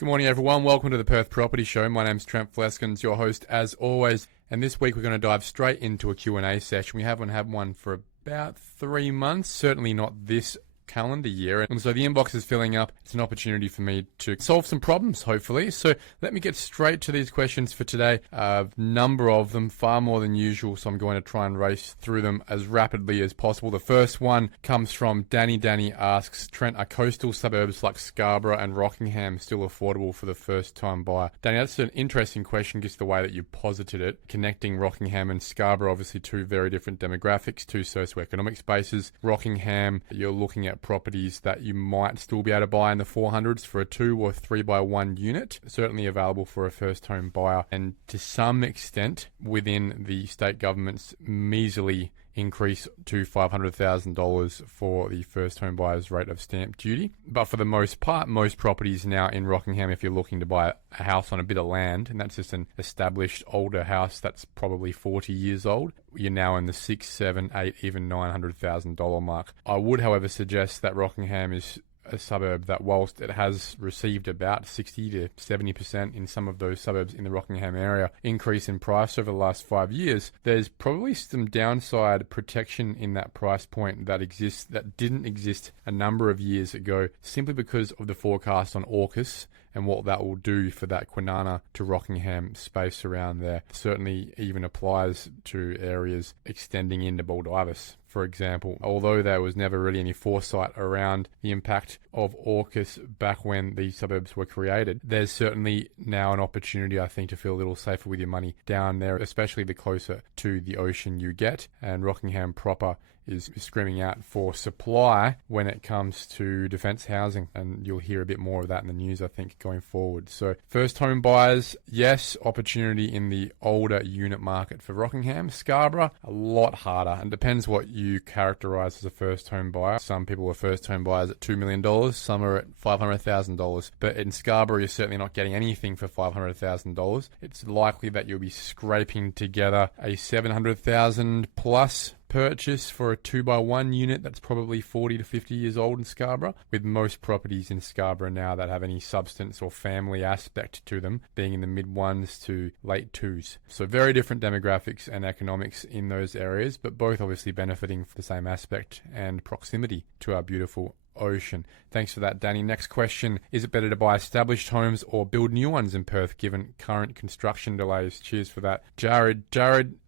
Good morning, everyone. Welcome to the Perth Property Show. My name's Trent Fleskens, your host as always. And this week we're going to dive straight into a Q&A session. We haven't had one for about 3 months, certainly not this calendar year. And so the inbox is filling up. It's an opportunity for me to solve some problems, hopefully. So let me get straight to these questions for today. A number of them, far more than usual, so I'm going to try and race through them as rapidly as possible. The first one comes from Danny. Danny asks, Trent, are coastal suburbs like Scarborough and Rockingham still affordable for the first-time buyer? Danny, that's an interesting question, just the way that you posited it. Connecting Rockingham and Scarborough, obviously two very different demographics, two socioeconomic spaces. Rockingham, you're looking at properties that you might still be able to buy in the 400s for a 2 or 3 by 1 unit, certainly available for a first home buyer, and to some extent within the state government's measly increase to $500,000 for the first home buyer's rate of stamp duty. But for the most part, most properties now in Rockingham, if you're looking to buy a house on a bit of land, and that's just an established older house that's probably 40 years old, you're now in the $6, $7, $8, even $900,000 mark. I would, however, suggest that Rockingham is a suburb that, whilst it has received about 60 to 70% in some of those suburbs in the Rockingham area increase in price over the last 5 years, there's probably some downside protection in that price point that exists that didn't exist a number of years ago, simply because of the forecast on AUKUS and what that will do for that Kwinana to Rockingham space around there. Certainly even applies to areas extending into Baldivis, for example. Although there was never really any foresight around the impact of AUKUS back when these suburbs were created, there's certainly now an opportunity, I think, to feel a little safer with your money down there, especially the closer to the ocean you get. And Rockingham proper is screaming out for supply when it comes to defence housing, and you'll hear a bit more of that in the news, I think, going forward. So first home buyers, yes, opportunity in the older unit market for Rockingham. Scarborough, a lot harder, and depends what you characterise as a first home buyer. Some people are first home buyers at $2 million, some are at $500,000, but in Scarborough you're certainly not getting anything for $500,000. It's likely that you'll be scraping together a $700,000 plus purchase for a 2 by 1 unit that's probably 40 to 50 years old in Scarborough, with most properties in Scarborough now that have any substance or family aspect to them being in the mid 1s to late 2s. So very different demographics and economics in those areas, but both obviously benefiting from the same aspect and proximity to our beautiful ocean. Thanks for that, Danny. Next question. Is it better to buy established homes or build new ones in Perth given current construction delays? Cheers for that. Jared,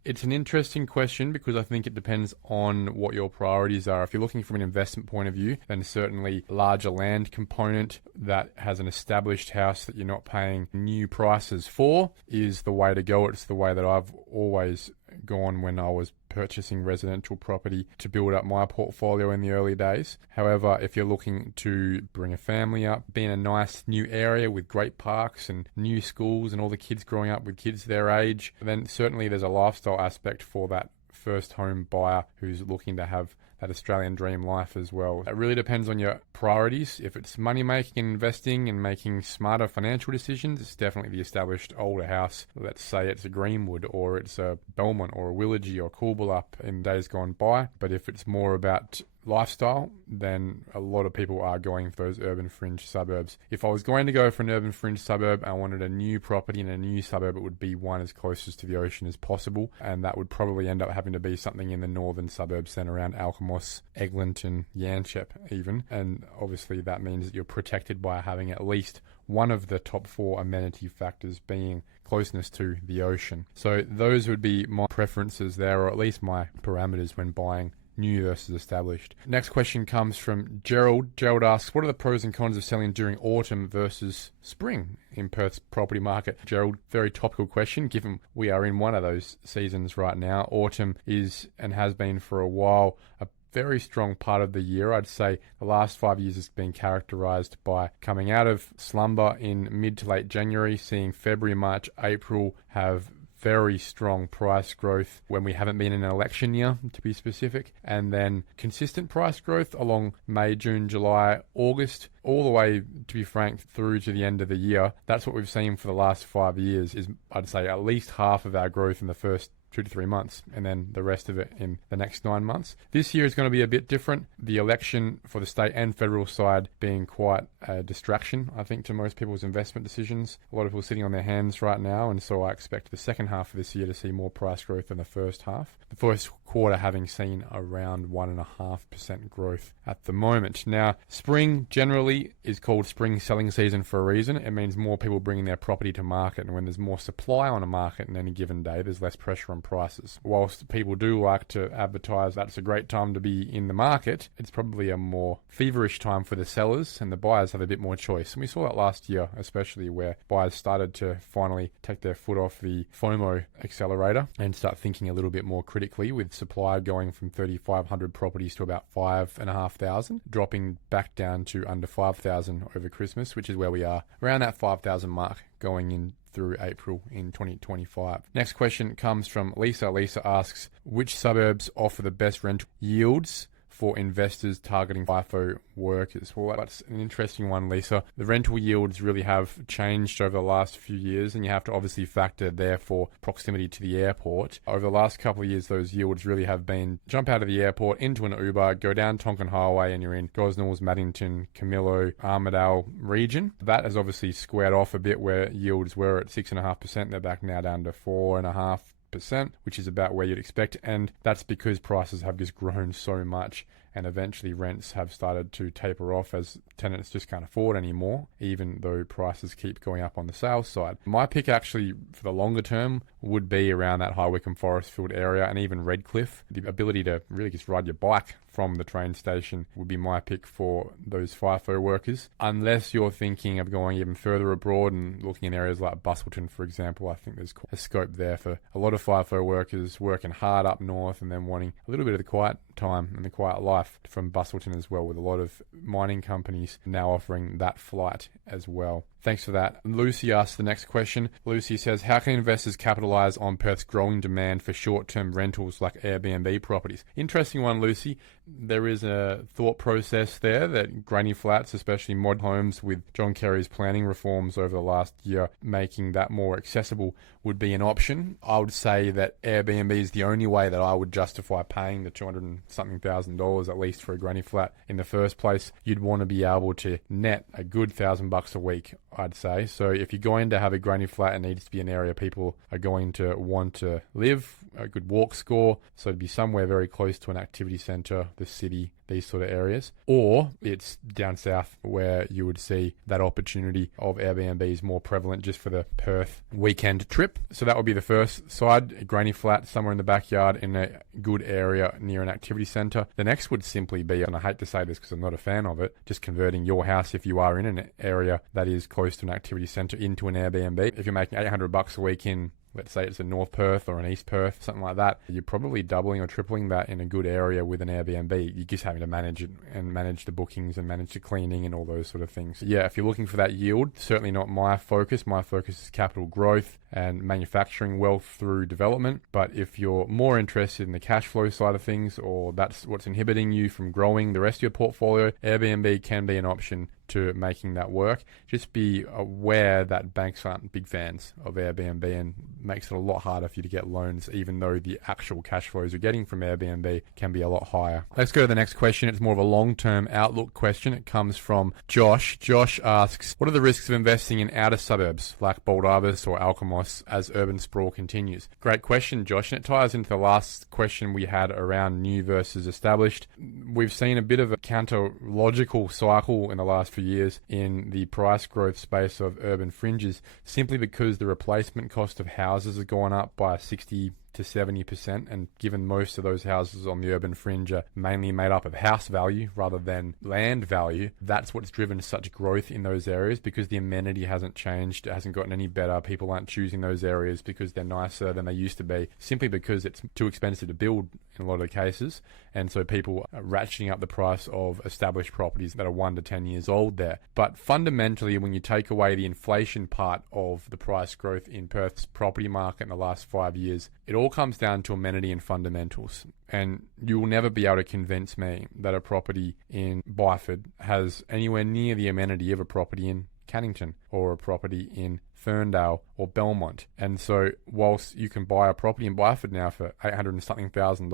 it's an interesting question because I think it depends on what your priorities are. If you're looking from an investment point of view, then certainly larger land component that has an established house that you're not paying new prices for is the way to go. It's the way that I've always gone when I was purchasing residential property to build up my portfolio in the early days. However, if you're looking to bring a family up, be in a nice new area with great parks and new schools and all the kids growing up with kids their age, then certainly there's a lifestyle aspect for that first home buyer who's looking to have that Australian dream life as well. It really depends on your priorities. If it's money making and investing and making smarter financial decisions, it's definitely the established older house. Let's say it's a Greenwood or it's a Belmont or a Willagee or Coolbellup in days gone by. But if it's more about lifestyle, then a lot of people are going for those urban fringe suburbs. If I was going to go for an urban fringe suburb and I wanted a new property in a new suburb, it would be one as closest to the ocean as possible, and that would probably end up having to be something in the northern suburbs then around Alkimos, Eglinton, Yanchep even, and obviously that means that you're protected by having at least one of the top 4 amenity factors being closeness to the ocean. So those would be my preferences there, or at least my parameters when buying new versus established. Next question comes from Gerald. Gerald asks, what are the pros and cons of selling during autumn versus spring in Perth's property market? Gerald, very topical question given we are in one of those seasons right now. Autumn is and has been for a while a very strong part of the year. I'd say the last 5 years has been characterised by coming out of slumber in mid to late January, seeing February, March, April have very strong price growth when we haven't been in an election year, to be specific, and then consistent price growth along May, June, July, August, all the way, to be frank, through to the end of the year. That's what we've seen for the last 5 years, is I'd say at least half of our growth in the first 2 to 3 months, and then the rest of it in the next 9 months. This year is going to be a bit different. The election for the state and federal side being quite a distraction, I think, to most people's investment decisions. A lot of people sitting on their hands right now, and so I expect the second half of this year to see more price growth than the first half. The first quarter having seen around 1.5% growth at the moment. Now, spring generally is called spring selling season for a reason. It means more people bringing their property to market, and when there's more supply on a market in any given day, there's less pressure on prices. Whilst people do like to advertise that's a great time to be in the market, it's probably a more feverish time for the sellers, and the buyers have a bit more choice. And we saw that last year, especially, where buyers started to finally take their foot off the FOMO accelerator and start thinking a little bit more critically, with supply going from 3,500 properties to about 5,500, dropping back down to under 5,000 over Christmas, which is where we are, around that 5,000 mark going in through April in 2025. Next question comes from Lisa. Lisa asks, which suburbs offer the best rental yields for investors targeting FIFO workers? Well, that's an interesting one, Lisa. The rental yields really have changed over the last few years, and you have to obviously factor, therefore, proximity to the airport. Over the last couple of years, those yields really have been jump out of the airport into an Uber, go down Tonkin Highway, and you're in Gosnells, Maddington, Camillo, Armidale region. That has obviously squared off a bit, where yields were at 6.5%. They're back now down to 4.5%, which is about where you'd expect, and that's because prices have just grown so much, and eventually rents have started to taper off as tenants just can't afford anymore, even though prices keep going up on the sales side. My pick actually for the longer term would be around that High Wycombe Forestfield area, and even Redcliffe. The ability to really just ride your bike from the train station would be my pick for those FIFO workers. Unless you're thinking of going even further abroad and looking in areas like Bustleton, for example, I think there's a scope there for a lot of FIFO workers working hard up north and then wanting a little bit of the quiet time and the quiet life from Bustleton as well, with a lot of mining companies now offering that flight as well. Thanks for that. Lucy asks the next question. Lucy says, how can investors capitalize on Perth's growing demand for short-term rentals like Airbnb properties? Interesting one, Lucy. There is a thought process there that granny flats, especially mod homes, with John Kerry's planning reforms over the last year, making that more accessible, would be an option. I would say that Airbnb is the only way that I would justify paying the $200-something thousand at least for a granny flat in the first place. You'd want to be able to net a good $1,000 a week, I'd say. So if you're going to have a granny flat, it needs to be an area people are going to want to live, a good walk score, so it'd be somewhere very close to an activity centre, the city, these sort of areas. Or it's down south where you would see that opportunity of Airbnbs more prevalent just for the Perth weekend trip. So that would be the first side, a granny flat somewhere in the backyard in a good area near an activity centre. The next would simply be, and I hate to say this because I'm not a fan of it, just converting your house, if you are in an area that is close to an activity centre, into an Airbnb. If you're making $800 a week in, let's say it's a North Perth or an East Perth, something like that, you're probably doubling or tripling that in a good area with an Airbnb. You're just having to manage it and manage the bookings and manage the cleaning and all those sort of things. Yeah, if you're looking for that yield, certainly not my focus. My focus is capital growth and manufacturing wealth through development. But if you're more interested in the cash flow side of things, or that's what's inhibiting you from growing the rest of your portfolio, Airbnb can be an option to making that work. Just be aware that banks aren't big fans of Airbnb and makes it a lot harder for you to get loans, even though the actual cash flows you're getting from Airbnb can be a lot higher. Let's go to the next question. It's more of a long-term outlook question. It comes from Josh. Josh asks, what are the risks of investing in outer suburbs like Baldivis or Alkimos as urban sprawl continues? Great question, Josh, and it ties into the last question we had around new versus established. We've seen a bit of a counter-logical cycle in the last few years in the price growth space of urban fringes, simply because the replacement cost of houses has gone up by 60 to 70%, and given most of those houses on the urban fringe are mainly made up of house value rather than land value, that's what's driven such growth in those areas, because the amenity hasn't changed, it hasn't gotten any better. People aren't choosing those areas because they're nicer than they used to be, simply because it's too expensive to build in a lot of cases, and so people are ratcheting up the price of established properties that are 1 to 10 years old there. But fundamentally, when you take away the inflation part of the price growth in Perth's property market in the last 5 years, it all comes down to amenity and fundamentals. And you will never be able to convince me that a property in Byford has anywhere near the amenity of a property in Cannington or a property in Ferndale or Belmont. And so whilst you can buy a property in Byford now for $800 and something thousand,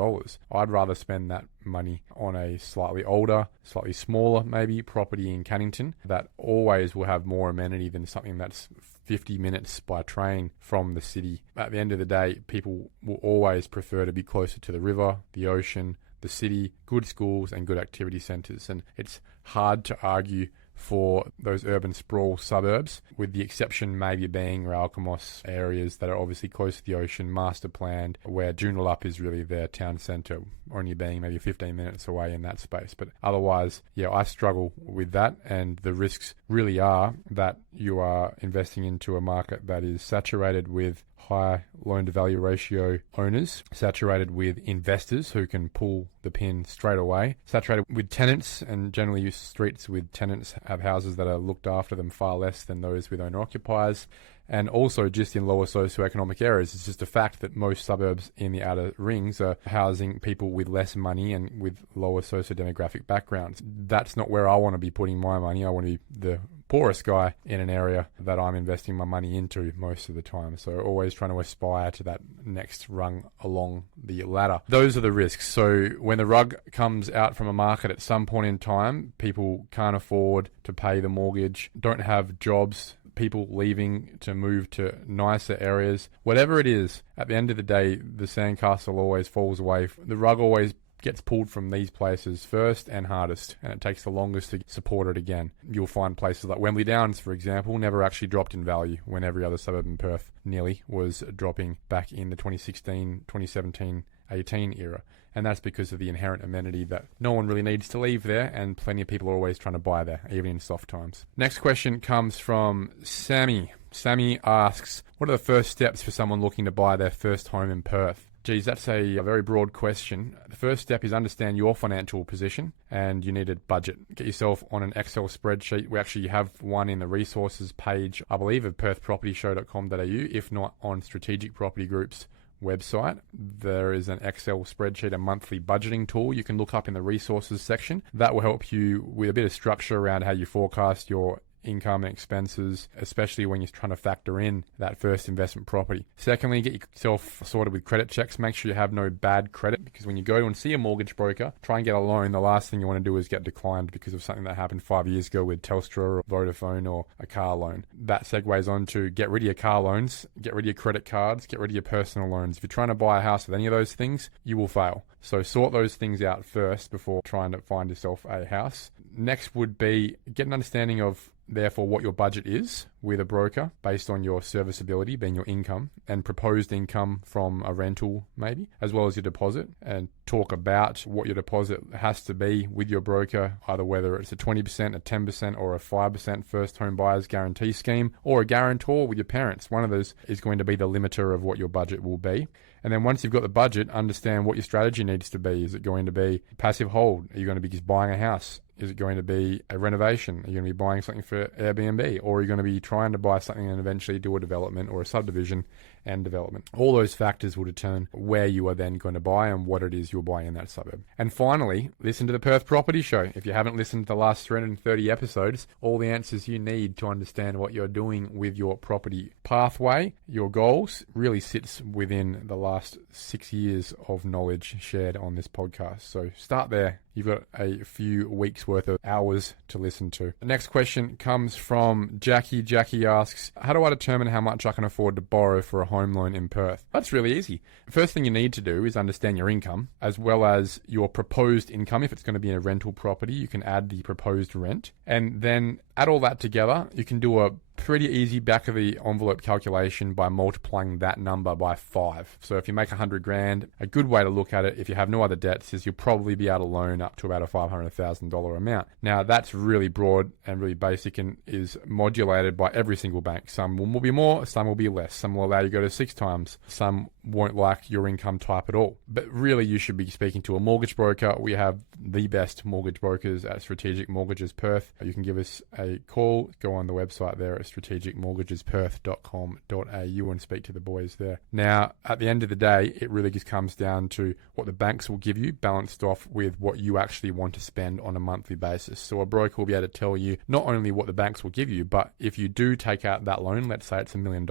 I'd rather spend that money on a slightly older, slightly smaller maybe property in Cannington that always will have more amenity than something that's 50 minutes by train from the city. At the end of the day, people will always prefer to be closer to the river, the ocean, the city, good schools and good activity centres. And it's hard to argue for those urban sprawl suburbs, with the exception maybe being Ralcamos areas that are obviously close to the ocean, master planned, where Joondalup is really their town centre, only being maybe 15 minutes away in that space. But otherwise, yeah, I struggle with that, and the risks really are that you are investing into a market that is saturated with high loan-to-value ratio owners, saturated with investors who can pull the pin straight away, saturated with tenants, and generally streets with tenants have houses that are looked after them far less than those with owner-occupiers, and also just in lower socioeconomic areas. It's just a fact that most suburbs in the outer rings are housing people with less money and with lower socio-demographic backgrounds. That's not where I want to be putting my money. I want to be the poorest guy in an area that I'm investing my money into most of the time. So always trying to aspire to that next rung along the ladder. Those are the risks. So when the rug comes out from a market at some point in time, people can't afford to pay the mortgage, don't have jobs, people leaving to move to nicer areas, whatever it is, at the end of the day, the sandcastle always falls away. The rug always gets pulled from these places first and hardest, and it takes the longest to support it again. You'll find places like Wembley Downs, for example, never actually dropped in value when every other suburb in Perth nearly was dropping back in the 2016, 2017, 18 era. And that's because of the inherent amenity that no one really needs to leave there, and plenty of people are always trying to buy there, even in soft times. Next question comes from Sammy. Sammy asks, what are the first steps for someone looking to buy their first home in Perth? Geez, that's a very broad question. The first step is understand your financial position, and you need a budget. Get yourself on an Excel spreadsheet. We actually have one in the resources page, I believe, of perthpropertyshow.com.au, if not on Strategic Property Group's website. There is an Excel spreadsheet, a monthly budgeting tool you can look up in the resources section. That will help you with a bit of structure around how you forecast your income and expenses, especially when you're trying to factor in that first investment property. Secondly, get yourself sorted with credit checks. Make sure you have no bad credit, because when you go and see a mortgage broker, try and get a loan, the last thing you want to do is get declined because of something that happened 5 years ago with Telstra or Vodafone or a car loan. That segues on to get rid of your car loans, get rid of your credit cards, get rid of your personal loans. If you're trying to buy a house with any of those things, you will fail. So sort those things out first before trying to find yourself a house. Next would be get an understanding of therefore what your budget is with a broker based on your serviceability, being your income, and proposed income from a rental maybe, as well as your deposit, and talk about what your deposit has to be with your broker, either whether it's a 20%, a 10% or a 5% first home buyer's guarantee scheme, or a guarantor with your parents. One of those is going to be the limiter of what your budget will be. And then once you've got the budget, understand what your strategy needs to be. Is it going to be passive hold? Are you going to be just buying a house? Is it going to be a renovation? Are you going to be buying something for Airbnb? Or are you going to be trying to buy something and eventually do a development or a subdivision and development? All those factors will determine where you are then going to buy and what it is you'll buy in that suburb. And finally, listen to the Perth Property Show. If you haven't listened to the last 330 episodes, all the answers you need to understand what you're doing with your property pathway, your goals, really sits within the last 6 years of knowledge shared on this podcast. So start there. You've got a few weeks worth of hours to listen to. The next question comes from Jackie. Jackie asks, how do I determine how much I can afford to borrow for a home loan in Perth? That's really easy. First thing you need to do is understand your income, as well as your proposed income. If it's going to be in a rental property, you can add the proposed rent, and then add all that together. You can do a pretty easy back of the envelope calculation by multiplying that number by 5. So if you make 100 grand, a good way to look at it, if you have no other debts, is you'll probably be able to loan up to about a $500,000 amount. Now that's really broad and really basic and is modulated by every single bank. Some will be more, some will be less. Some will allow you to go to 6 times. Some won't like your income type at all. But really, you should be speaking to a mortgage broker. We have the best mortgage brokers at Strategic Mortgages Perth. You can give us a call. Go on the website there at strategicmortgagesperth.com.au and speak to the boys there. Now, at the end of the day, it really just comes down to what the banks will give you, balanced off with what you actually want to spend on a monthly basis. So a broker will be able to tell you not only what the banks will give you, but if you do take out that loan, let's say it's $1 million,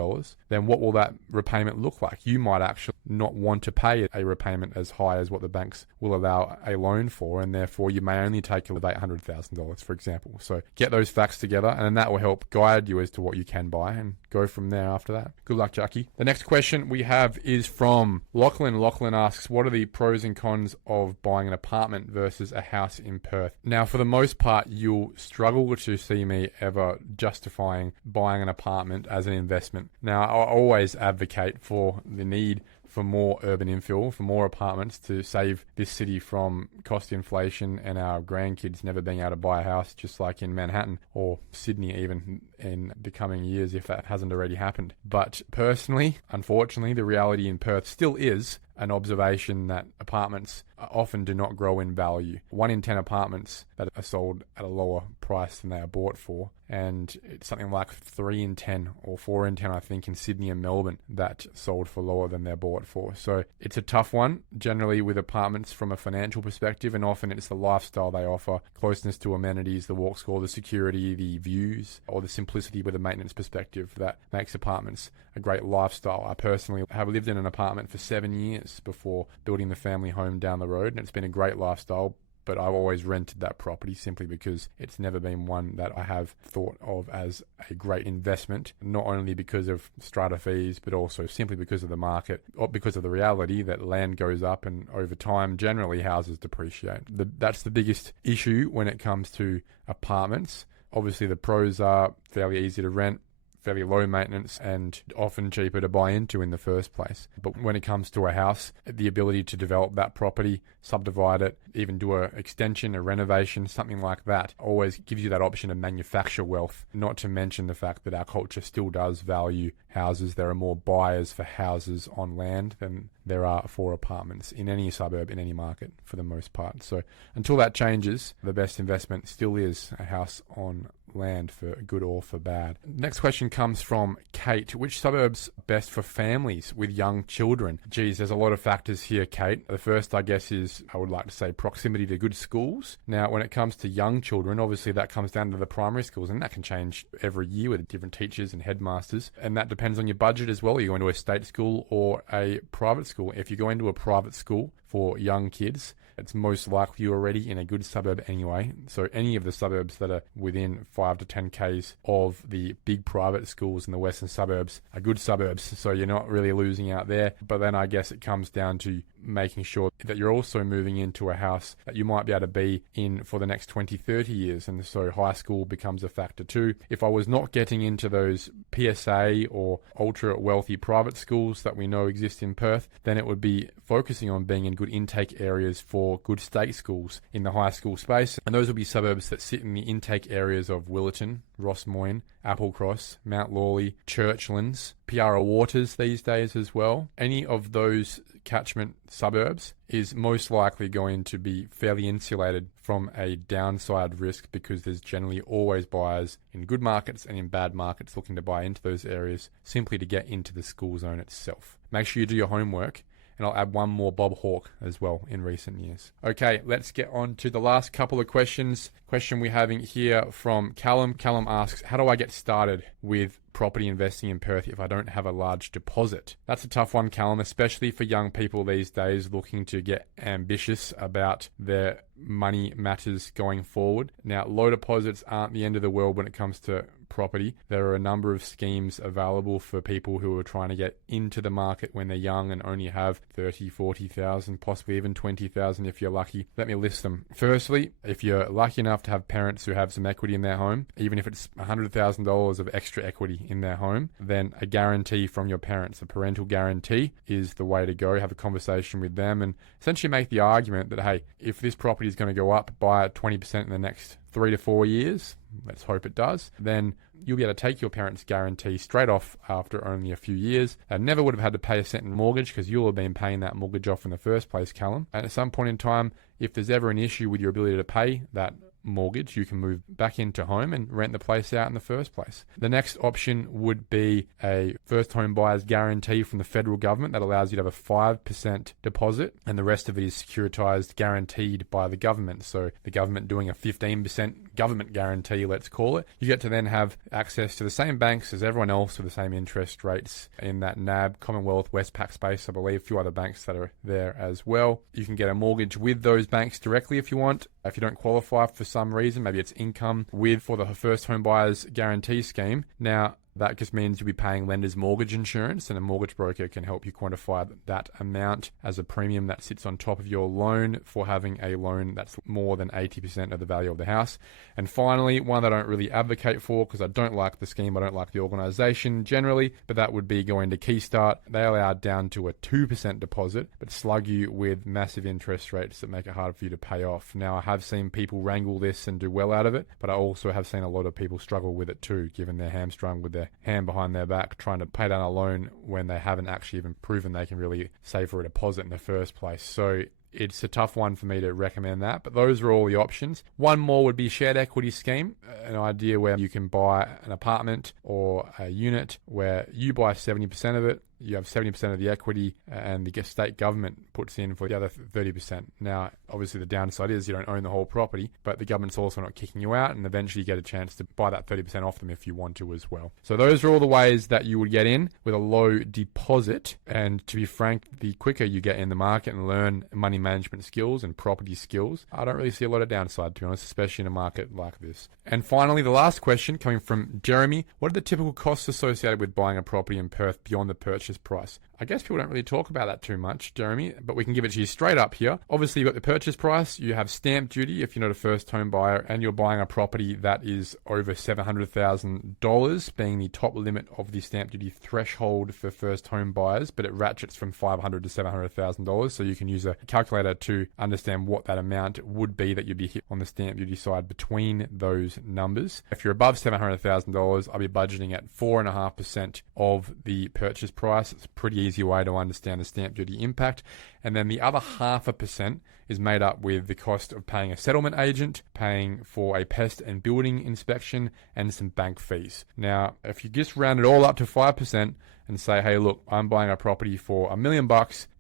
then what will that repayment look like? You might actually not want to pay a repayment as high as what the banks will allow a loan for, and therefore you may only take $800,000, for example. So get those facts together, and then that will help guide you as to what you can buy, and go from there after that. Good luck, Jackie. The next question we have is from Lachlan. Lachlan asks, what are the pros and cons of buying an apartment versus a house in Perth? Now, for the most part, you'll struggle to see me ever justifying buying an apartment as an investment. Now, I always advocate for the need for more urban infill, for more apartments to save this city from cost inflation and our grandkids never being able to buy a house, just like in Manhattan or Sydney even in the coming years, if that hasn't already happened. But personally, unfortunately, the reality in Perth still is an observation that apartments often do not grow in value. 1 in 10 apartments that are sold at a lower price than they are bought for, and it's something like 3 in 10 or 4 in 10, I think, in Sydney and Melbourne that sold for lower than they're bought for. So it's a tough one, generally with apartments from a financial perspective, and often it's the lifestyle they offer, closeness to amenities, the walk score, the security, the views, or the simplicity with a maintenance perspective that makes apartments a great lifestyle. I personally have lived in an apartment for 7 years before building the family home down the road, and it's been a great lifestyle, but I've always rented that property simply because it's never been one that I have thought of as a great investment, not only because of strata fees, but also simply because of the market, or because of the reality that land goes up and over time, generally, houses depreciate. That's the biggest issue when it comes to apartments. Obviously, the pros are fairly easy to rent, fairly low maintenance, and often cheaper to buy into in the first place. But when it comes to a house, the ability to develop that property, subdivide it, even do an extension, a renovation, something like that, always gives you that option to manufacture wealth. Not to mention the fact that our culture still does value houses. There are more buyers for houses on land than there are for apartments in any suburb, in any market, for the most part. So until that changes, the best investment still is a house on land, for good or for bad. Next question comes from Kate. Which suburbs are best for families with young children? Geez, there's a lot of factors here, Kate. The first, I guess, is, I would like to say, proximity to good schools. Now, when it comes to young children, obviously that comes down to the primary schools, and that can change every year with different teachers and headmasters, and that depends on your budget as well. Are you going to a state school or a private school? If you go into a private school for young kids, it's most likely you're already in a good suburb anyway. So any of the suburbs that are within 5 to 10 Ks of the big private schools in the western suburbs are good suburbs. So you're not really losing out there. But then I guess it comes down to making sure that you're also moving into a house that you might be able to be in for the next 20, 30 years. And so high school becomes a factor too. If I was not getting into those PSA or ultra wealthy private schools that we know exist in Perth, then it would be focusing on being in good intake areas for good state schools in the high school space. And those will be suburbs that sit in the intake areas of Willetton, Ross Moyne, Applecross, Mount Lawley, Churchlands, Piara Waters these days as well. Any of those catchment suburbs is most likely going to be fairly insulated from a downside risk, because there's generally always buyers in good markets and in bad markets looking to buy into those areas simply to get into the school zone itself. Make sure you do your homework. And I'll add one more Bob Hawke as well in recent years. Okay, let's get on to the last couple of questions. Question we're having here from Callum. Callum asks, how do I get started with property investing in Perth if I don't have a large deposit? That's a tough one, Callum, especially for young people these days looking to get ambitious about their money matters going forward. Now, low deposits aren't the end of the world when it comes to property. There are a number of schemes available for people who are trying to get into the market when they're young and only have 30, 40,000, possibly even 20,000 if you're lucky. Let me list them. Firstly, if you're lucky enough to have parents who have some equity in their home, even if it's $100,000 of extra equity in their home, then a guarantee from your parents, a parental guarantee, is the way to go. Have a conversation with them and essentially make the argument that, hey, if this property is going to go up by 20% in the next 3 to 4 years, let's hope it does, then you'll be able to take your parents' guarantee straight off after only a few years. Never would have had to pay a cent in mortgage because you'll have been paying that mortgage off in the first place, Callum. And at some point in time, if there's ever an issue with your ability to pay that mortgage, you can move back into home and rent the place out in the first place. The next option would be a first home buyer's guarantee from the federal government that allows you to have a 5% deposit, and the rest of it is securitized, guaranteed by the government. So the government doing a 15% government guarantee, let's call it. You get to then have access to the same banks as everyone else with the same interest rates in that NAB, Commonwealth, Westpac space, I believe, a few other banks that are there as well. You can get a mortgage with those banks directly if you want. If you don't qualify for some reason, maybe it's income for the first home buyer's guarantee scheme. Now, that just means you'll be paying lender's mortgage insurance, and a mortgage broker can help you quantify that amount as a premium that sits on top of your loan for having a loan that's more than 80% of the value of the house. And finally, one that I don't really advocate for because I don't like the scheme, I don't like the organisation generally, but that would be going to Keystart. They allow down to a 2% deposit, but slug you with massive interest rates that make it hard for you to pay off. Now, I have seen people wrangle this and do well out of it, but I also have seen a lot of people struggle with it too, given they're hamstrung with their hand behind their back trying to pay down a loan when they haven't actually even proven they can really save for a deposit in the first place. So it's a tough one for me to recommend that, but those are all the options. One more would be shared equity scheme, an idea where you can buy an apartment or a unit where you buy 70% of it, you have 70% of the equity, and the state government puts in for the other 30%. Now, obviously the downside is you don't own the whole property, but the government's also not kicking you out, and eventually you get a chance to buy that 30% off them if you want to as well. So those are all the ways that you would get in with a low deposit, and to be frank, the quicker you get in the market and learn money management skills and property skills, I don't really see a lot of downside, to be honest, especially in a market like this. And finally, the last question coming from Jeremy: what are the typical costs associated with buying a property in Perth beyond the purchase price? I guess people don't really talk about that too much, Jeremy, but we can give it to you straight up here. Obviously, you've got the purchase price, you have stamp duty if you're not a first home buyer, and you're buying a property that is over $700,000, being the top limit of the stamp duty threshold for first home buyers, but it ratchets from $500,000 to $700,000, so you can use a calculator to understand what that amount would be that you'd be hit on the stamp duty side between those numbers. If you're above $700,000, I'll be budgeting at 4.5% of the purchase price. It's a pretty easy way to understand the stamp duty impact. And then the other 0.5% is made up with the cost of paying a settlement agent, paying for a pest and building inspection, and some bank fees. Now, if you just round it all up to 5% and say, hey, look, I'm buying a property for $1 million.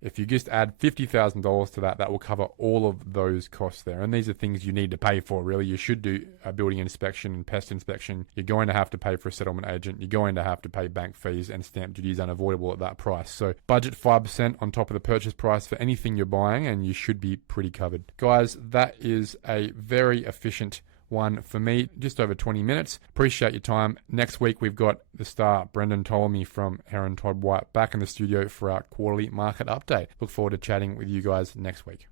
If you just add $50,000 to that, that will cover all of those costs there. And these are things you need to pay for, really. You should do a building inspection and pest inspection. You're going to have to pay for a settlement agent. You're going to have to pay bank fees, and stamp duty is unavoidable at that price. So budget 5% on top of the purchase price for anything you're buying, and you should be pretty covered. Guys, that is a very efficient one for me, just over 20 minutes. Appreciate your time. Next week, we've got the star Brendan Ptolemy from Heron Todd White back in the studio for our quarterly market update. Look forward to chatting with you guys next week.